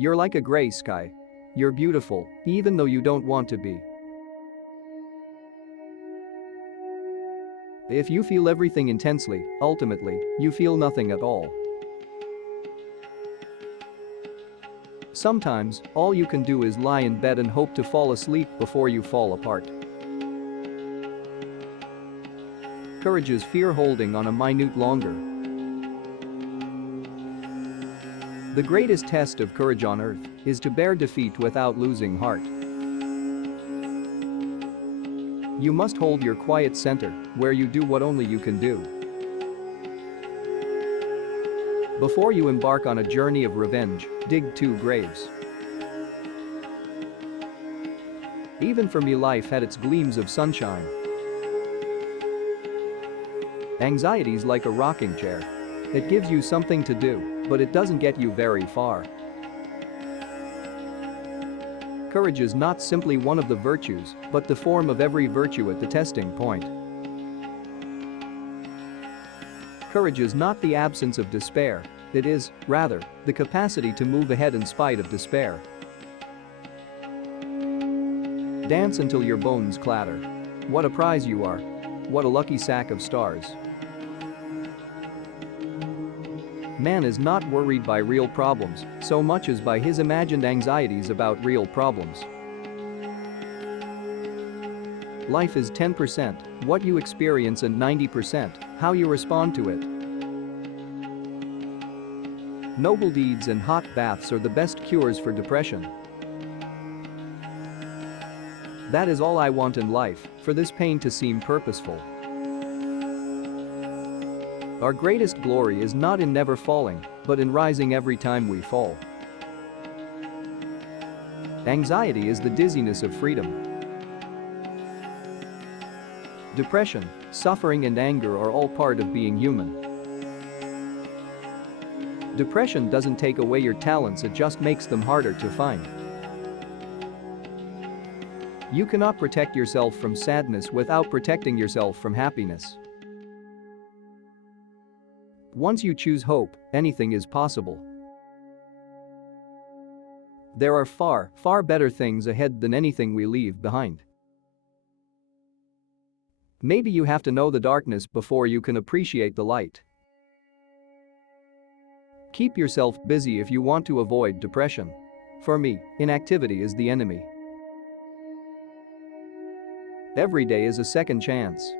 You're like a gray sky. You're beautiful, even though you don't want to be. If you feel everything intensely, ultimately, you feel nothing at all. Sometimes, all you can do is lie in bed and hope to fall asleep before you fall apart. Courage is fear holding on a minute longer. The greatest test of courage on earth is to bear defeat without losing heart. You must hold your quiet center, where you do what only you can do. Before you embark on a journey of revenge, dig 2 graves. Even for me, life had its gleams of sunshine. Anxiety's like a rocking chair. It gives you something to do, but it doesn't get you very far. Courage is not simply one of the virtues, but the form of every virtue at the testing point. Courage is not the absence of despair, it is, rather, the capacity to move ahead in spite of despair. Dance until your bones clatter. What a prize you are. What a lucky sack of stars. Man is not worried by real problems so much as by his imagined anxieties about real problems. Life is 10% what you experience and 90% how you respond to it. Noble deeds and hot baths are the best cures for depression. That is all I want in life, for this pain to seem purposeful. Our greatest glory is not in never falling, but in rising every time we fall. Anxiety is the dizziness of freedom. Depression, suffering and anger are all part of being human. Depression doesn't take away your talents, it just makes them harder to find. You cannot protect yourself from sadness without protecting yourself from happiness. Once you choose hope, anything is possible. There are far, far better things ahead than anything we leave behind. Maybe you have to know the darkness before you can appreciate the light. Keep yourself busy if you want to avoid depression. For me, inactivity is the enemy. Every day is a second chance.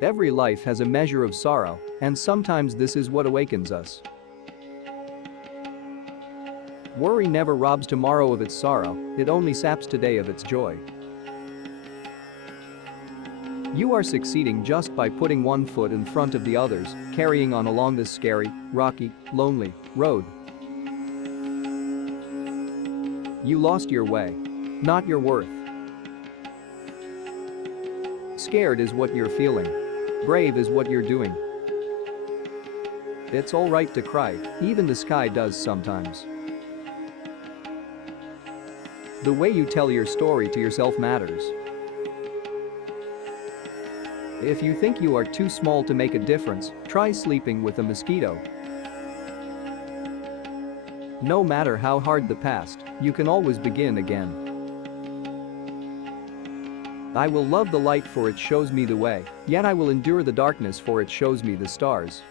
Every life has a measure of sorrow, and sometimes this is what awakens us. Worry never robs tomorrow of its sorrow, it only saps today of its joy. You are succeeding just by putting one foot in front of the others, carrying on along this scary, rocky, lonely road. You lost your way, not your worth. Scared is what you're feeling. Brave is what you're doing. It's all right to cry, even the sky does sometimes. The way you tell your story to yourself matters. If you think you are too small to make a difference, try sleeping with a mosquito. No matter how hard the past, you can always begin again. I will love the light for it shows me the way, yet I will endure the darkness for it shows me the stars.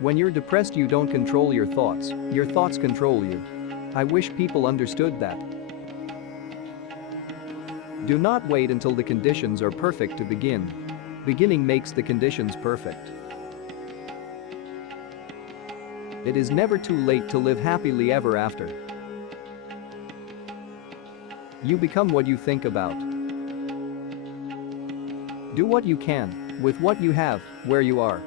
When you're depressed, you don't control your thoughts control you. I wish people understood that. Do not wait until the conditions are perfect to begin. Beginning makes the conditions perfect. It is never too late to live happily ever after. You become what you think about. Do what you can, with what you have, where you are.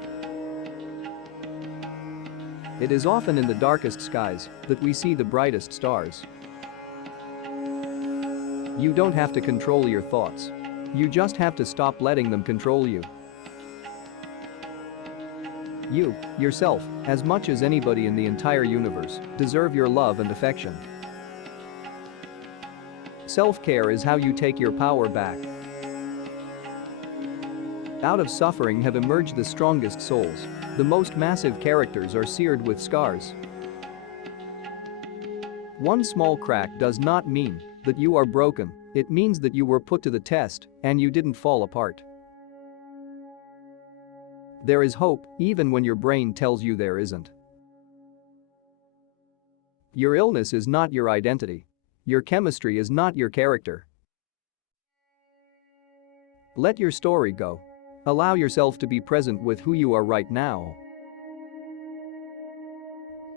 It is often in the darkest skies that we see the brightest stars. You don't have to control your thoughts. You just have to stop letting them control you. You, yourself, as much as anybody in the entire universe, deserve your love and affection. Self-care is how you take your power back. Out of suffering have emerged the strongest souls. The most massive characters are seared with scars. One small crack does not mean that you are broken, it means that you were put to the test and you didn't fall apart. There is hope, even when your brain tells you there isn't. Your illness is not your identity. Your chemistry is not your character. Let your story go. Allow yourself to be present with who you are right now.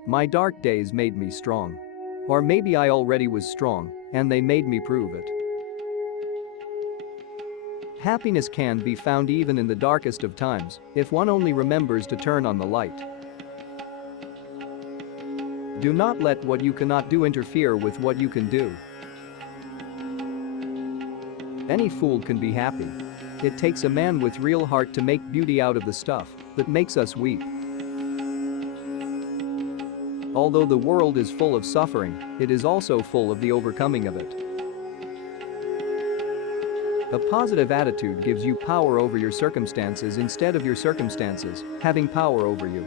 My dark days made me strong. Or maybe I already was strong, and they made me prove it. Happiness can be found even in the darkest of times, if one only remembers to turn on the light. Do not let what you cannot do interfere with what you can do. Any fool can be happy. It takes a man with real heart to make beauty out of the stuff that makes us weep. Although the world is full of suffering, it is also full of the overcoming of it. A positive attitude gives you power over your circumstances instead of your circumstances having power over you.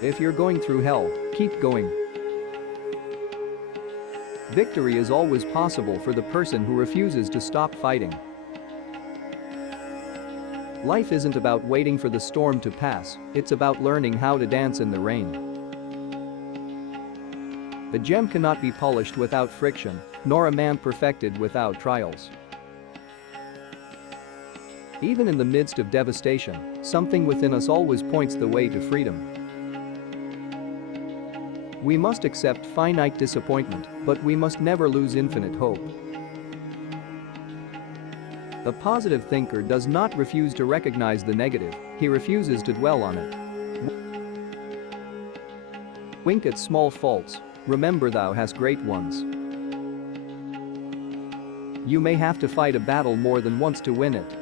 If you're going through hell, keep going. Victory is always possible for the person who refuses to stop fighting. Life isn't about waiting for the storm to pass, it's about learning how to dance in the rain. A gem cannot be polished without friction, nor a man perfected without trials. Even in the midst of devastation, something within us always points the way to freedom. We must accept finite disappointment, but we must never lose infinite hope. A positive thinker does not refuse to recognize the negative, he refuses to dwell on it. Wink at small faults, remember thou hast great ones. You may have to fight a battle more than once to win it.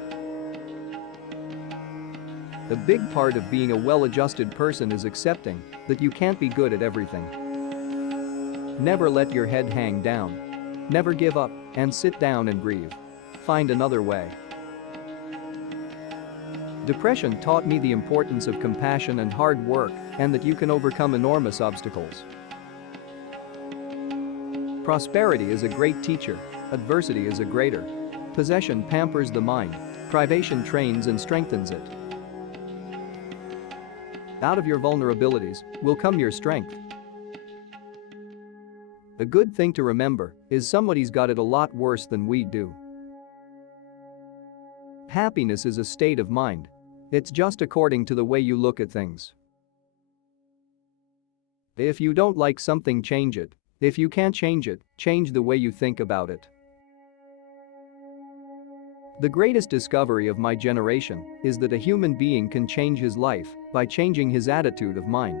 A big part of being a well-adjusted person is accepting that you can't be good at everything. Never let your head hang down. Never give up, and sit down and grieve. Find another way. Depression taught me the importance of compassion and hard work, and that you can overcome enormous obstacles. Prosperity is a great teacher, adversity is a greater. Possession pampers the mind, privation trains and strengthens it. Out of your vulnerabilities will come your strength. A good thing to remember is somebody's got it a lot worse than we do. Happiness is a state of mind. It's just according to the way you look at things. If you don't like something, change it. If you can't change it, change the way you think about it. The greatest discovery of my generation is that a human being can change his life by changing his attitude of mind.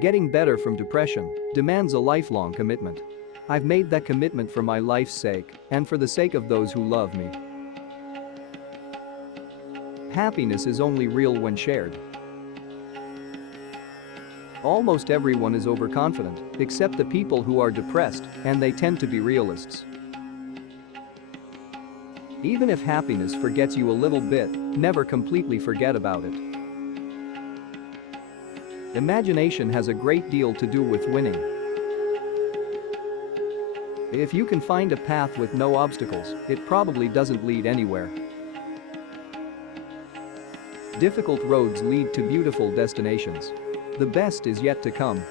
Getting better from depression demands a lifelong commitment. I've made that commitment for my life's sake and for the sake of those who love me. Happiness is only real when shared. Almost everyone is overconfident, except the people who are depressed, and they tend to be realists. Even if happiness forgets you a little bit, never completely forget about it. Imagination has a great deal to do with winning. If you can find a path with no obstacles, it probably doesn't lead anywhere. Difficult roads lead to beautiful destinations. The best is yet to come.